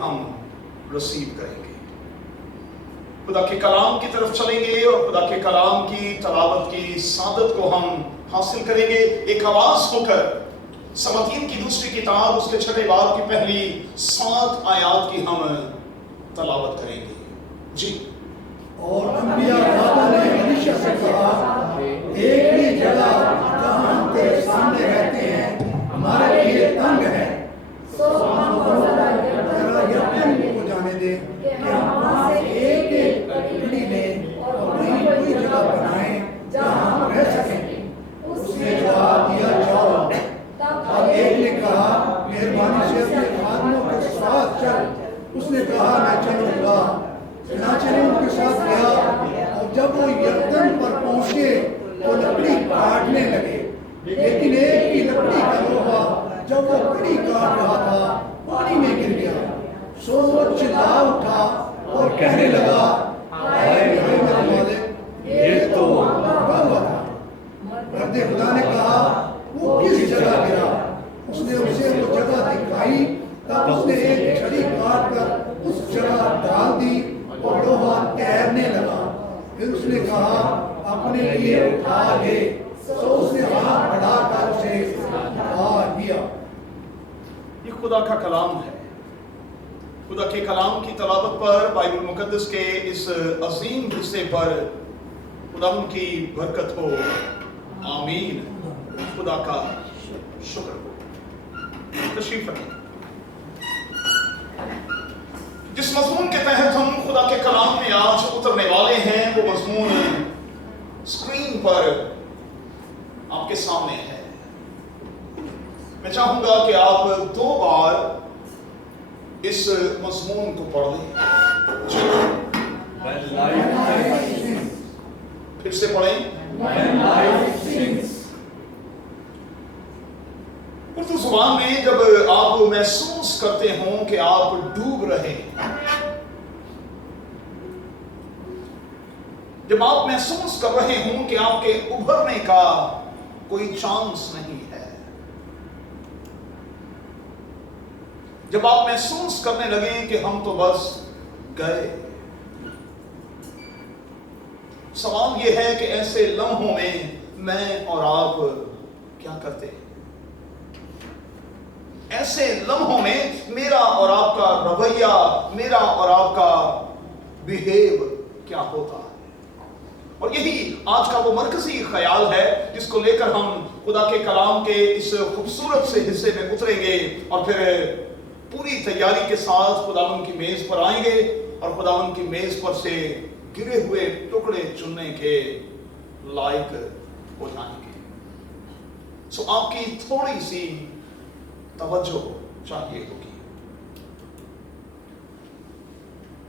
ہم رسیو کریں گے، خدا کے کلام کی طرف چلیں گے اور خدا کے کلام کی تلاوت کی سعادت کو ہم حاصل کریں گے ایک آواز ہو کر۔ سلاطین کی دوسری کتاب اس کے 6 باب کی پہلی 7 آیات کی ہم تلاوت کریں گے۔ جی۔ اور انبیاء دادا نے ہمیشہ سے کہا، ایک ہی جگہ جہاں ہم تیرے سامنے رہتے ہیں ہمارے لیے تنگ ہے، سو ہم کو ذرا یقین کو جانے دے کہ ہم وہاں سے ایک ایک کڑی لیں اور وہیں کوئی جگہ بنائیں جہاں ہم رہ سکیں۔ اس نے جواب دیا، جاؤ۔ اب ایک نے کہا، مہربانی سے اپنے خادموں کے ساتھ چل۔ اس نے کہا، میں چلوں گا۔ چنانچہ نے ان کے ساتھ گیا، اور جب وہ یکدم پر پہنچے تو لکڑی کاٹنے لگے، لیکن ایک ہی لکڑی کا لوہا جب وہ کڑی کاٹ رہا تھا پانی میں گر گیا۔ سو وہ چلا اٹھا اور کہنے لگا، ہائے میرے مالک، یہ تو مرا ہوا تھا۔ مرد خدا نے کہا، وہ کس جگہ گرا؟ اس نے اسے وہ جگہ دکھائی، تب اس نے ایک چھڑی کاٹ کر اس جگہ ڈال دی اور لوہا تیرنے لگا۔ پھر اس نے کہا، اپنے لیے اٹھا لے۔ سو اس نے ہاتھ بڑھا کر اسے اٹھا لیا۔ یہ خدا کا کلام ہے۔ خدا کے کلام کی تلاوت پر، بائبل مقدس کے اس عظیم حصے پر خدا ان کی برکت ہو، آمین۔ خدا کا شکر ہو۔ تشریف رکھیں۔ جس مضمون کے تحت ہم خدا کے کلام میں آج اترنے والے ہیں وہ مضمون اسکرین پر آپ کے سامنے ہے۔ میں چاہوں گا کہ آپ 2 بار اس مضمون کو پڑھ لیں۔ پھر سے پڑھیں۔ اردو زبان میں جب آپ محسوس کرتے ہوں کہ آپ ڈوب رہے ہیں، جب آپ محسوس کر رہے ہوں کہ آپ کے ابھرنے کا کوئی چانس نہیں ہے، جب آپ محسوس کرنے لگیں کہ ہم تو بس گئے، سوال یہ ہے کہ ایسے لمحوں میں اور آپ کیا کرتے ہیں؟ ایسے لمحوں میں میرا اور آپ کا رویہ، میرا اور آپ کا بیہیو کیا ہوتا ہے؟ اور یہی آج کا وہ مرکزی خیال ہے جس کو لے کر ہم خدا کے کلام کے اس خوبصورت سے حصے میں اتریں گے اور پھر پوری تیاری کے ساتھ خداوند کی میز پر آئیں گے اور خداوند کی میز پر سے گرے ہوئے ٹکڑے چننے کے لائق ہو جائیں گے۔ سو آپ کی تھوڑی سی توجہ چاہیے ہوگی۔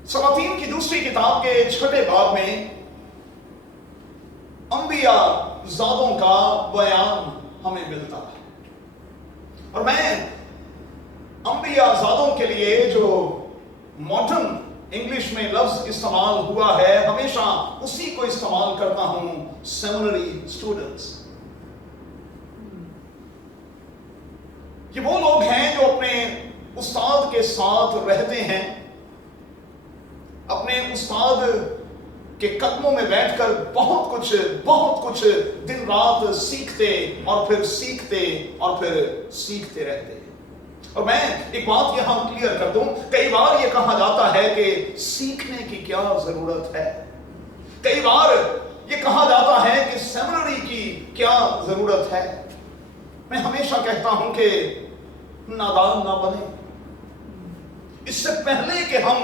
سلاطین کی دوسری کتاب کے 6 باب میں انبیاء زادوں کا بیان ہمیں ملتا ہے، اور میں انبیاء زادوں کے لیے جو ماڈرن انگلش میں لفظ استعمال ہوا ہے ہمیشہ اسی کو استعمال کرتا ہوں، سیمنری اسٹوڈنٹس۔ یہ وہ لوگ ہیں جو اپنے استاد کے ساتھ رہتے ہیں، اپنے استاد کے قدموں میں بیٹھ کر بہت کچھ دن رات سیکھتے اور پھر سیکھتے رہتے ہیں۔ اور میں ایک بات یہاں کلیئر کر دوں، کئی بار یہ کہا جاتا ہے کہ سیکھنے کی کیا ضرورت ہے، کئی بار یہ کہا جاتا ہے کہ سیمنری کی کیا ضرورت ہے۔ میں ہمیشہ کہتا ہوں کہ نادان نہ بنیں، اس سے پہلے کہ ہم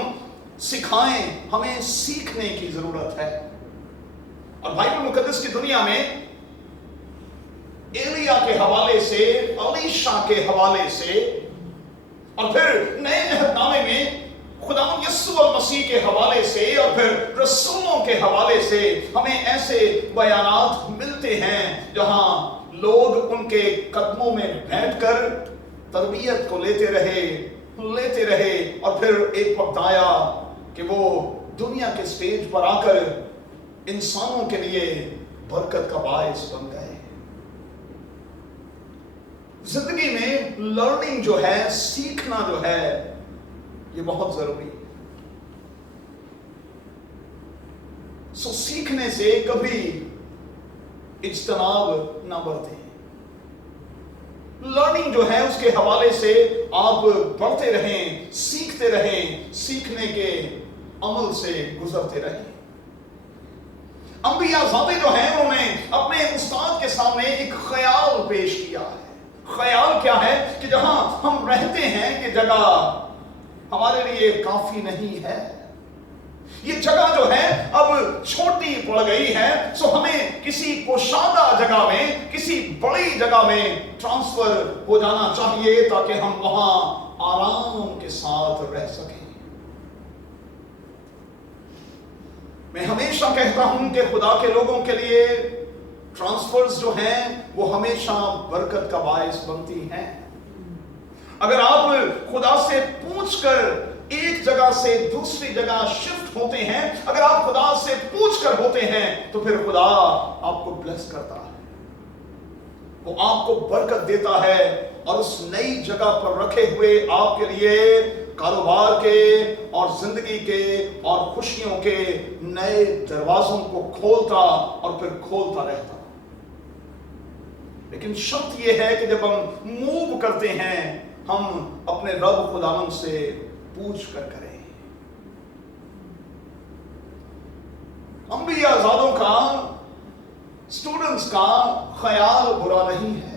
سکھائیں ہمیں سیکھنے کی ضرورت ہے۔ اور بائبل مقدس کی دنیا میں ایلیا کے حوالے سے، الیشا کے حوالے سے، اور پھر نئے عہد نامے میں خداوند یسوع المسیح کے حوالے سے اور پھر رسولوں کے حوالے سے ہمیں ایسے بیانات ملتے ہیں جہاں لوگ ان کے قدموں میں بیٹھ کر تربیت کو لیتے رہے اور پھر ایک وقت آیا کہ وہ دنیا کے سٹیج پر آ کر انسانوں کے لیے برکت کا باعث بن گئے۔ زندگی میں لرننگ جو ہے، سیکھنا جو ہے، یہ بہت ضروری ہے. سو سیکھنے سے کبھی اجتناب نہ برتے. لرننگ جو ہے اس کے حوالے سے آپ بڑھتے رہیں, سیکھتے رہیں, سیکھنے کے عمل سے گزرتے رہیں. انبیاء ذاتے جو ہیں انہوں نے اپنے استاد کے سامنے ایک خیال پیش کیا ہے. خیال کیا ہے کہ جہاں ہم رہتے ہیں یہ جگہ ہمارے لیے کافی نہیں ہے. یہ جگہ جو ہے اب چھوٹی پڑ گئی ہے, سو ہمیں کسی کوشادہ جگہ میں, کسی بڑی جگہ میں ٹرانسفر ہو جانا چاہیے تاکہ ہم وہاں آرام کے ساتھ رہ سکیں. میں ہمیشہ کہتا ہوں کہ خدا کے لوگوں کے لیے ٹرانسفرز جو ہیں وہ ہمیشہ برکت کا باعث بنتی ہیں. اگر آپ خدا سے پوچھ کر ایک جگہ سے دوسری جگہ شفٹ ہوتے ہیں, اگر آپ خدا سے پوچھ کر ہوتے ہیں تو پھر خدا آپ کو بلیس کرتا ہے, وہ آپ کو برکت دیتا ہے اور اس نئی جگہ پر رکھے ہوئے آپ کے لیے کاروبار کے اور زندگی کے اور خوشیوں کے نئے دروازوں کو کھولتا اور پھر کھولتا رہتا. لیکن شرط یہ ہے کہ جب ہم موو کرتے ہیں ہم اپنے رب خداوند سے پوچھ کر کریں. انبیاء زادوں کا, اسٹوڈنٹس کا خیال برا نہیں ہے.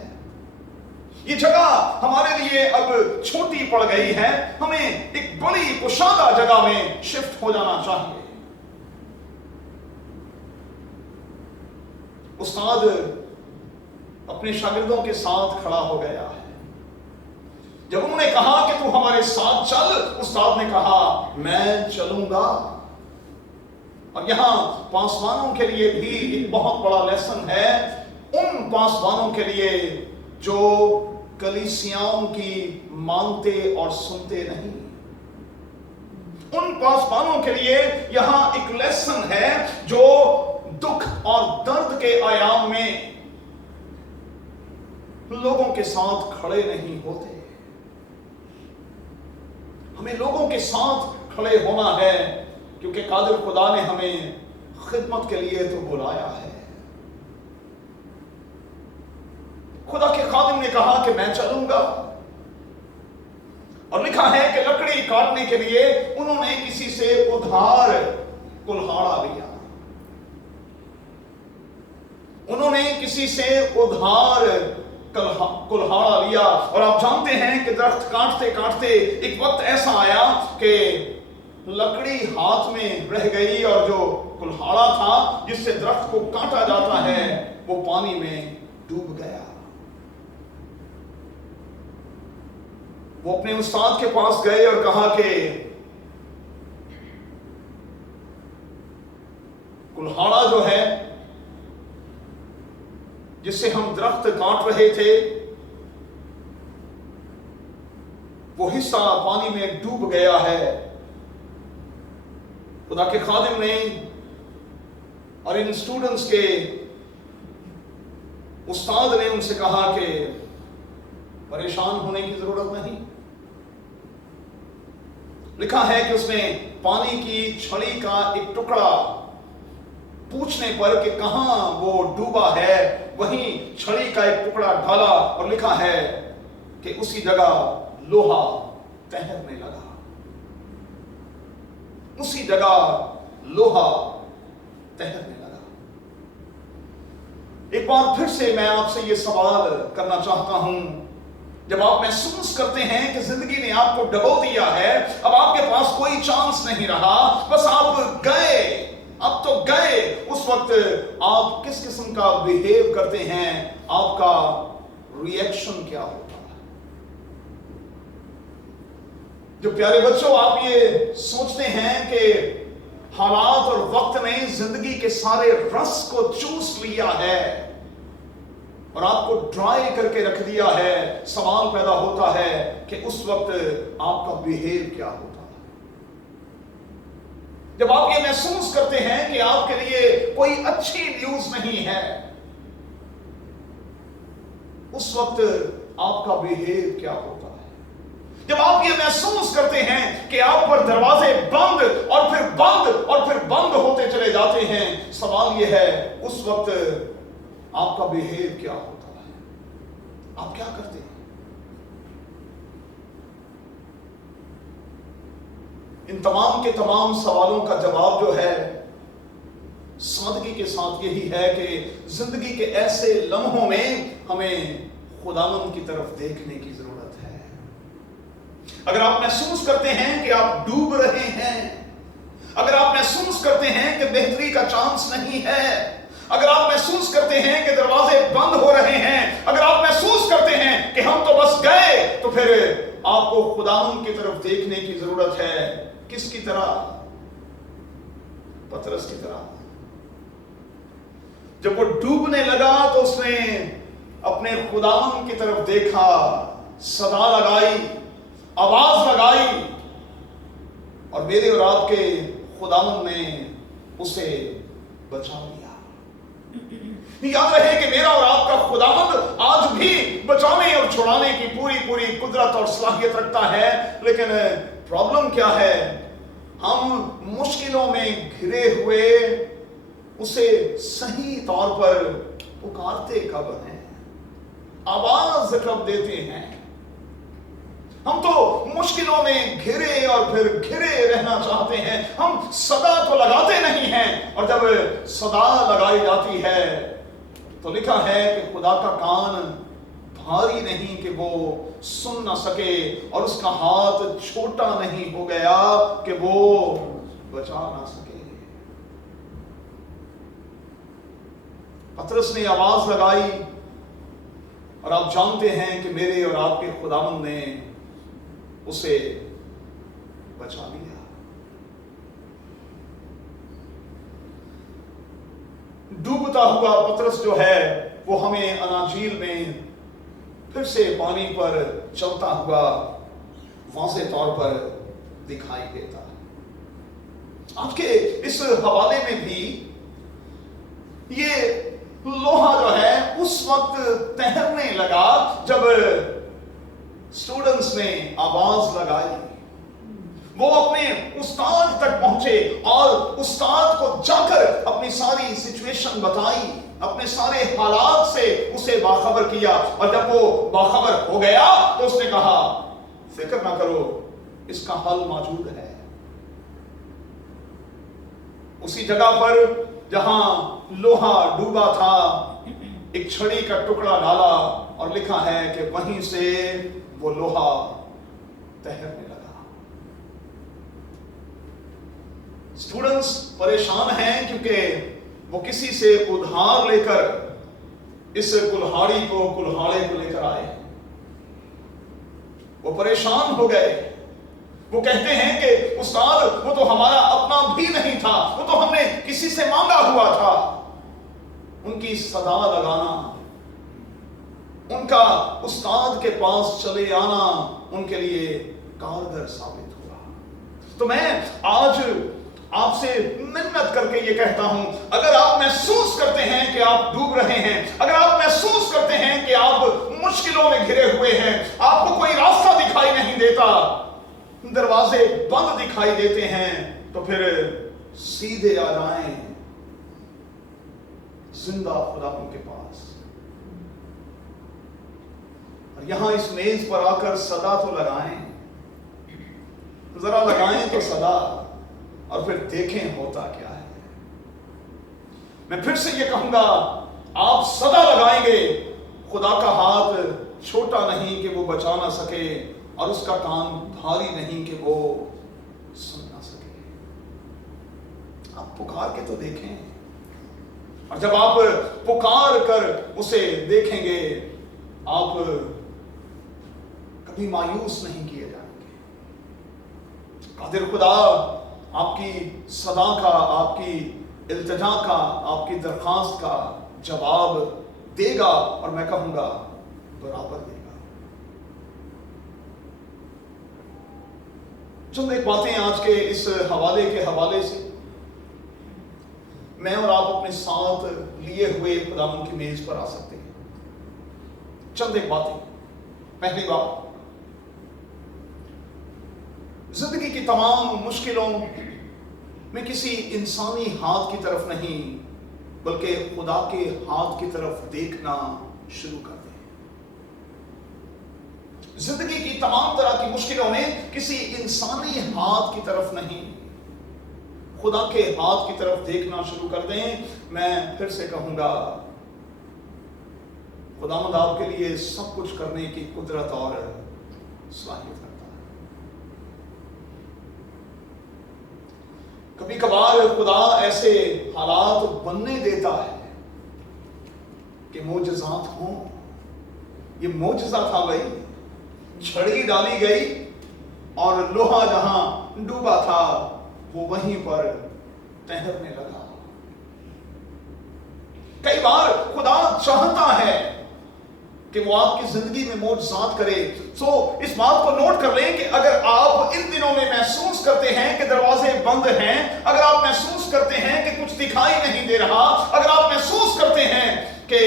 یہ جگہ ہمارے لیے اب چھوٹی پڑ گئی ہے, ہمیں ایک بڑی کشادہ جگہ میں شفٹ ہو جانا چاہیے. استاد اپنے شاگردوں کے ساتھ کھڑا ہو گیا ہے. جب انہوں نے کہا کہ تو ہمارے ساتھ چل, استاد نے کہا میں چلوں گا. اور یہاں پاسبانوں کے لیے بھی ایک بہت بڑا لیسن ہے, ان پاسبانوں کے لیے جو کلیسیاؤں کی مانتے اور سنتے نہیں. ان پاسبانوں کے لیے یہاں ایک لیسن ہے جو دکھ اور درد کے ایام میں لوگوں کے ساتھ کھڑے نہیں ہوتے. ہمیں لوگوں کے ساتھ کھڑے ہونا ہے کیونکہ قادر خدا نے ہمیں خدمت کے لیے تو بلایا ہے. خدا کے خادم نے کہا کہ میں چلوں گا, اور لکھا ہے کہ لکڑی کاٹنے کے لیے انہوں نے کسی سے ادھار کلہاڑا لیا. انہوں نے کسی سے ادھار کلہاڑا لیا. اور آپ جانتے ہیں کہ درخت کاٹتے کاٹتے ایک وقت ایسا آیا کہ لکڑی ہاتھ میں رہ گئی, اور جو کلہاڑا تھا جس سے درخت کو کاٹا جاتا ہے وہ پانی میں ڈوب گیا. وہ اپنے استاد کے پاس گئے اور کہا کہ کلہاڑا جو ہے جس سے ہم درخت کاٹ رہے تھے وہ حصہ پانی میں ڈوب گیا ہے. خدا کے خادم نے اور ان اسٹوڈنٹس کے استاد نے ان سے کہا کہ پریشان ہونے کی ضرورت نہیں. لکھا ہے کہ اس نے پانی کی چھڑی کا ایک ٹکڑا پوچھنے پر کہ کہاں وہ ڈوبا ہے وہیں چھڑی کا ایک ٹکڑا ڈالا, اور لکھا ہے کہ اسی جگہ لوہا تہرنے لگا. اسی جگہ لوہا تہرنے لگا. ایک بار پھر سے میں آپ سے یہ سوال کرنا چاہتا ہوں, جب آپ محسوس کرتے ہیں کہ زندگی نے آپ کو ڈبو دیا ہے, اب آپ کے پاس کوئی چانس نہیں رہا, بس آپ گئے, اب تو گئے, اس وقت آپ کس قسم کا بیہیو کرتے ہیں, آپ کا ریئیکشن کیا ہوتا ہے؟ جو پیارے بچوں, آپ یہ سوچتے ہیں کہ حالات اور وقت نے زندگی کے سارے رس کو چوس لیا ہے اور آپ کو ڈرائی کر کے رکھ دیا ہے. سوال پیدا ہوتا ہے کہ اس وقت آپ کا بیہیو کیا ہوتا ہے؟ جب آپ یہ محسوس کرتے ہیں کہ آپ کے لیے کوئی اچھی نیوز نہیں ہے, اس وقت آپ کا بیہیو کیا ہوتا ہے؟ जब आप ये महसूस करते हैं कि आप पर दरवाजे बंद और फिर बंद और फिर बंद होते चले जाते हैं, सवाल ये है उस वक्त आपका बिहेव क्या होता है, आप क्या करते हैं? इन तमाम के तमाम सवालों का जवाब जो है सादगी के साथ यही है कि जिंदगी के ऐसे लम्हों में हमें खुदावंद की तरफ देखने की जरूरत है। अगर आप महसूस करते हैं कि आप डूब रहे हैं, अगर आप महसूस करते हैं कि बेहतरी का चांस नहीं है, अगर आप महसूस करते हैं कि दरवाजे बंद हो रहे हैं, अगर आप महसूस करते हैं कि हम तो बस गए, तो फिर आपको खुदावंद की तरफ देखने की जरूरत है। किसकी तरह? पतरस की तरह। जब वो डूबने लगा तो उसने अपने खुदावंद की तरफ देखा, सदा लगाई, आवाज लगाई, और मेरे और आपके खुदावंद ने उसे बचा लिया। याद रहे कि मेरा और आपका खुदावंद आज भी बचाने और छुड़ाने की पूरी पूरी कुदरत और सलाहियत रखता है। लेकिन प्रॉब्लम क्या है? हम मुश्किलों में घिरे हुए उसे सही तौर पर पुकारते कब हैं, आवाज कब देते हैं? हम तो मुश्किलों में घिरे और फिर घिरे रहना चाहते हैं, हम सदा तो लगाते नहीं हैं, और जब सदा लगाई जाती है तो लिखा है कि खुदा का कान भारी नहीं कि वो सुन ना सके, और उसका हाथ छोटा नहीं हो गया कि वो बचा ना सके। पतरस ने आवाज लगाई, और आप जानते हैं कि मेरे और आपके खुदावंद ने उसे बचा लिया। डूबता हुआ पतरस जो है वो हमें अनाजील में फिर से पानी पर चलता हुआ वाज़ेह तौर पर दिखाई देता। आज के इस हवाले में भी ये लोहा जो है उस वक्त तैरने लगा जब स्टूडेंट्स ने आवाज लगाई। वो अपने उस्ताद तक पहुंचे और उस्ताद को जाकर अपनी सारी सिचुएशन बताई, अपने सारे हालात से उसे बाखबर किया, और जब वो बाखबर हो गया तो उसने कहा फिक्र ना करो, इसका हल मौजूद है। उसी जगह पर जहां लोहा डूबा था एक छड़ी का टुकड़ा डाला, और लिखा है कि वहीं से वो लोहा तैरने लगा। स्टूडेंट्स परेशान हैं क्योंकि वो किसी से उधार लेकर इस कुल्हाड़ी कुल्हाड़े को लेकर आए। वो परेशान हो गए। वो कहते हैं कि उस्ताद वो तो हमारा अपना भी नहीं था, वो तो हमने किसी से मांगा हुआ था। उनकी सदा लगाना, उनका उस्ताद के पास चले आना उनके लिए कारगर साबित हुआ। तो मैं आज आपसे मिन्नत करके ये कहता हूं, अगर आप महसूस करते हैं कि आप डूब रहे हैं, अगर आप महसूस करते हैं कि आप मुश्किलों में घिरे हुए हैं, आपको कोई रास्ता दिखाई नहीं देता, दरवाजे बंद दिखाई देते हैं, तो फिर सीधे आ जाएं जिंदा खुदा के पास। और यहां इस मेज पर आकर सदा तो लगाएं, जरा लगाएं तो सदा, और फिर देखें होता क्या है। मैं फिर से ये कहूंगा, आप सदा लगाएंगे, खुदा का हाथ छोटा नहीं कि वो बचा ना सके, और उसका कान भारी नहीं कि वो सुन ना सके। आप पुकार के तो देखें, और जब आप पुकार कर उसे देखेंगे, आप कभी मायूस नहीं किए जाएंगे। कादिर खुदा आपकी सदा का, आपकी इल्तिजा का, आपकी दरखास्त का जवाब देगा, और मैं कहूंगा बराबर देगा। चंद एक बातें आज के इस हवाले के हवाले से मैं और आप अपने साथ लिए हुए खुदावंद की मेज पर आ सकते हैं। चंद एक बातें। पहली बात, जिंदगी की तमाम मुश्किलों में किसी इंसानी हाथ की तरफ नहीं बल्कि खुदा के हाथ की तरफ देखना शुरू कर दें। जिंदगी की तमाम तरह की मुश्किलों में किसी इंसानी हाथ की तरफ नहीं खुदा के हाथ की तरफ देखना शुरू कर दें। मैं फिर से कहूंगा, खुदावंद आपके लिए सब कुछ करने की कुदरत और सलाहियत रखता है। कभी कभार खुदा ऐसे हालात बनने देता है कि मोजज़ात हों। ये मोजज़ा था भाई, छड़ी डाली गई और लोहा जहां डूबा था वो वहीं पर तैरने लगा। कई बार खुदा चाहता है कि वो आपकी जिंदगी में मोजज़ात करे। तो इस बात को नोट कर लें कि अगर आप इन दिनों में महसूस करते हैं कि दरवाजे बंद हैं, अगर आप महसूस करते हैं कि कुछ दिखाई नहीं दे रहा, अगर आप महसूस करते हैं कि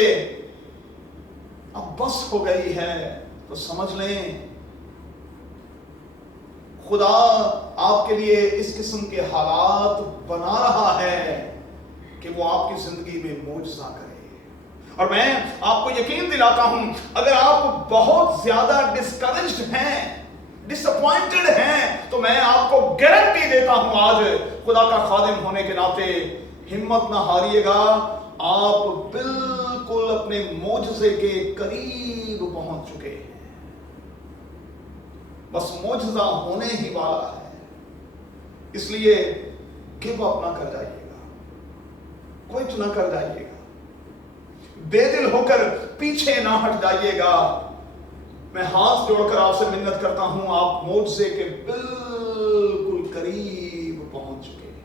अब बस हो गई है, तो समझ लें खुदा आपके लिए इस किस्म के हालात बना रहा है कि वो आपकी जिंदगी में मोजज़ा करे। और मैं आपको यकीन दिलाता हूं, अगर आप बहुत ज्यादा डिस्करेज्ड हैं, डिसअपॉइंटेड हैं, तो मैं आपको गारंटी देता हूं आज खुदा का खादिम होने के नाते हिम्मत ना हारिएगा। आप बिल्कुल अपने मोजज़े के करीब पहुंच चुके हैं, बस मोजज़ा होने ही वाला है। इसलिए गिव अप ना कर जाइएगा, क्विट ना कर जाइएगा, बेदिल होकर पीछे ना हट जाइएगा। मैं हाथ जोड़कर आपसे मिन्नत करता हूं, आप मोजज़े के बिल्कुल करीब पहुंच चुके हैं।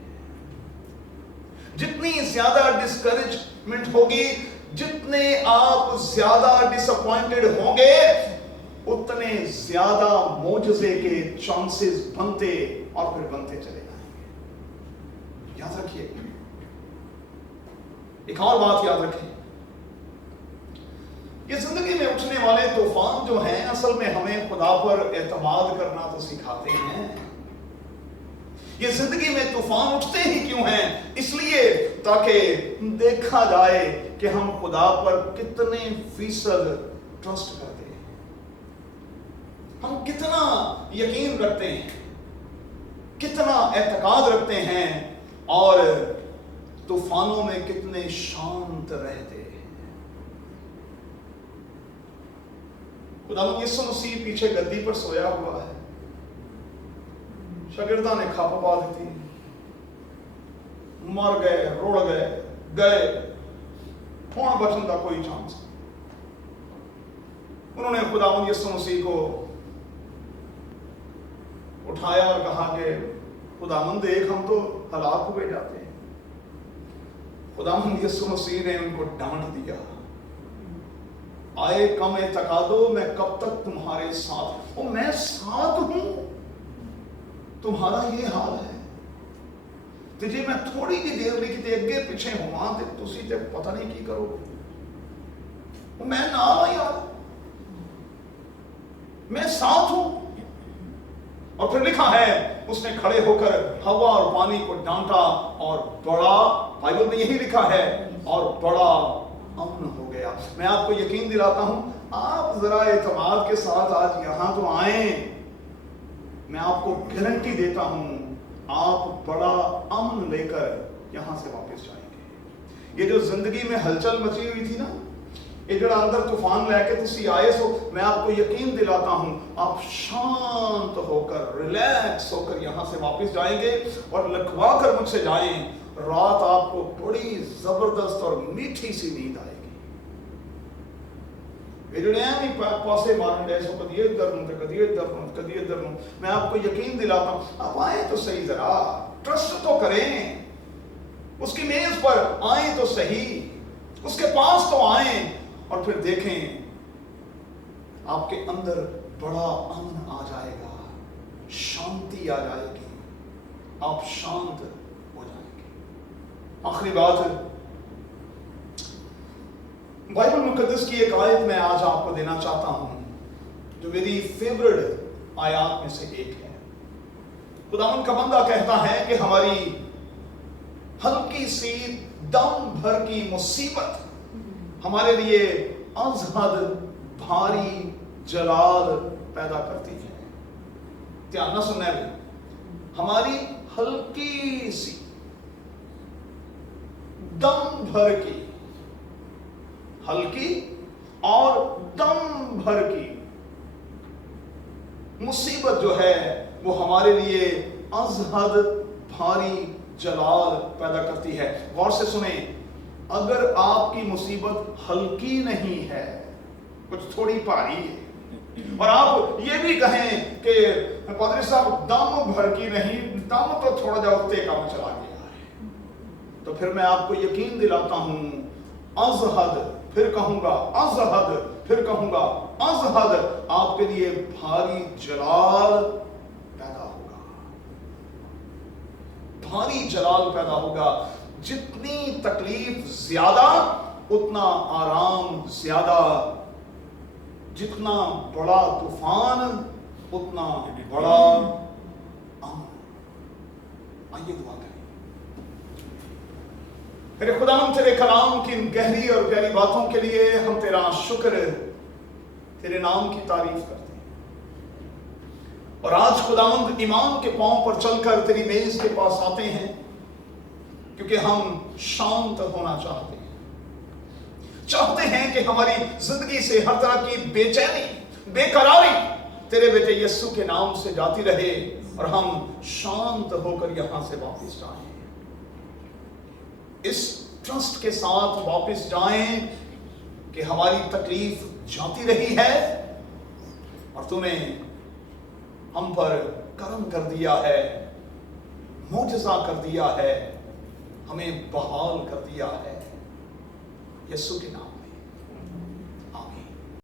जितनी ज्यादा डिस्करेजमेंट होगी, जितने आप ज्यादा डिसअपॉइंटेड होंगे, उतने ज्यादा मोजज़े के चांसेस बनते और फिर बनते चले जाएंगे। याद रखिए, एक और बात याद रखें, ये जिंदगी में उठने वाले तूफान जो हैं, असल में हमें खुदा पर एतमाद करना तो सिखाते हैं। ये जिंदगी में तूफान उठते ही क्यों हैं? इसलिए ताकि देखा जाए कि हम खुदा पर कितने फीसद ट्रस्ट करते हैं, हम कितना यकीन रखते हैं, कितना एतकाद रखते हैं और तूफानों में कितने शांत रहते हैं। खुदावंद यीशु मसीह पीछे गद्दी पर सोया हुआ है, शागिर्दा ने खप पा दी थी, मर गए, रुड़ गए, हुण बचन का कोई चांस। उन्होंने खुदावंद यीशु मसीह को उठाया और कहा कि खुदावंद देख, हम तो हलाक हुए जाते हैं। खुदावंद यीशु मसीह ने उनको डांट दिया, आए कम तकादो, मैं कब तक तुम्हारे साथ हूं? मैं साथ हूं, तुम्हारा ये हाल है। तो जी मैं थोड़ी जी देर लिए किते अगे पिछे होवां ते तुसी ते पता नहीं की करोगे। मैं नाल आ यार, मैं साथ हूं। और फिर लिखा है, उसने खड़े होकर हवा और पानी को डांटा और बड़ा, बाइबल में यही लिखा है, और बड़ा अमन हो गया। मैं आपको यकीन दिलाता हूं, आप जरा एतमाद के साथ आज यहां तो आए, मैं आपको गारंटी देता हूं आप बड़ा अमन लेकर यहां से वापस जाएंगे। ये जो जिंदगी में हलचल मची हुई थी ना, ये जो अंदर तूफान लेके तुसी आए सो, मैं आपको यकीन दिलाता हूं आप शांत होकर, रिलैक्स होकर यहां से वापस जाएंगे और लिखवा कर मुझसे जाएं, रात आपको बड़ी जबरदस्त और मीठी सी नींद आएगी। पासे मारन डे सो कदी इधर नूं कदी इधर नूं। मैं आपको यकीन दिलाता हूं, आप आए तो सही, जरा ट्रस्ट तो करें, उसकी मेज पर आए तो सही, उसके पास तो आए और फिर देखें आपके अंदर बड़ा अमन आ जाएगा, शांति आ जाएगी, आप शांत हो जाएंगे। आखिरी बात, बाइबल मुकद्दस की एक आयत मैं आज आपको देना चाहता हूं जो मेरी फेवरेट आयत में से एक है। खुदावंद का बंदा कहता है कि हमारी हल्की सी दम भर की मुसीबत हमारे लिए अज़हद भारी जलाल पैदा करती है। ध्यान न सुनने में, हमारी हल्की सी दम भर की, हल्की और दम भर की मुसीबत जो है वो हमारे लिए अज़हद भारी जलाल पैदा करती है। गौर से सुने, अगर आपकी मुसीबत हल्की नहीं है, कुछ थोड़ी भारी है, और आप ये भी कहें कि पादरी साहब दम भर की नहीं, दम तो थोड़ा जा उत्ते काम चला गया है, तो फिर मैं आपको यकीन दिलाता हूं अज़हद, फिर कहूंगा अज़हद, फिर कहूंगा अज़हद आपके लिए भारी जलाल पैदा होगा, भारी जलाल पैदा होगा। जितनी तकलीफ ज्यादा उतना आराम ज्यादा, जितना बड़ा तूफान उतना बड़ा अमन। आइए दुआ करें। मेरे खुदावंद तेरे कलाम की इन गहरी और प्यारी बातों के लिए हम तेरा शुक्र, तेरे नाम की तारीफ करते हैं। और आज खुदावंद ईमान के पांव पर चलकर तेरी मेज के पास आते हैं, क्योंकि हम शांत होना चाहते हैं, चाहते हैं कि हमारी जिंदगी से हर तरह की बेचैनी, बेकरारी तेरे बेटे यीशु के नाम से जाती रहे और हम शांत होकर यहां से वापस जाएं। इस ट्रस्ट के साथ वापस जाएं कि हमारी तकलीफ जाती रही है और तूने हम पर करम कर दिया है, मोजज़ा कर दिया है, हमें बहाल कर दिया है, यीशु के नाम में।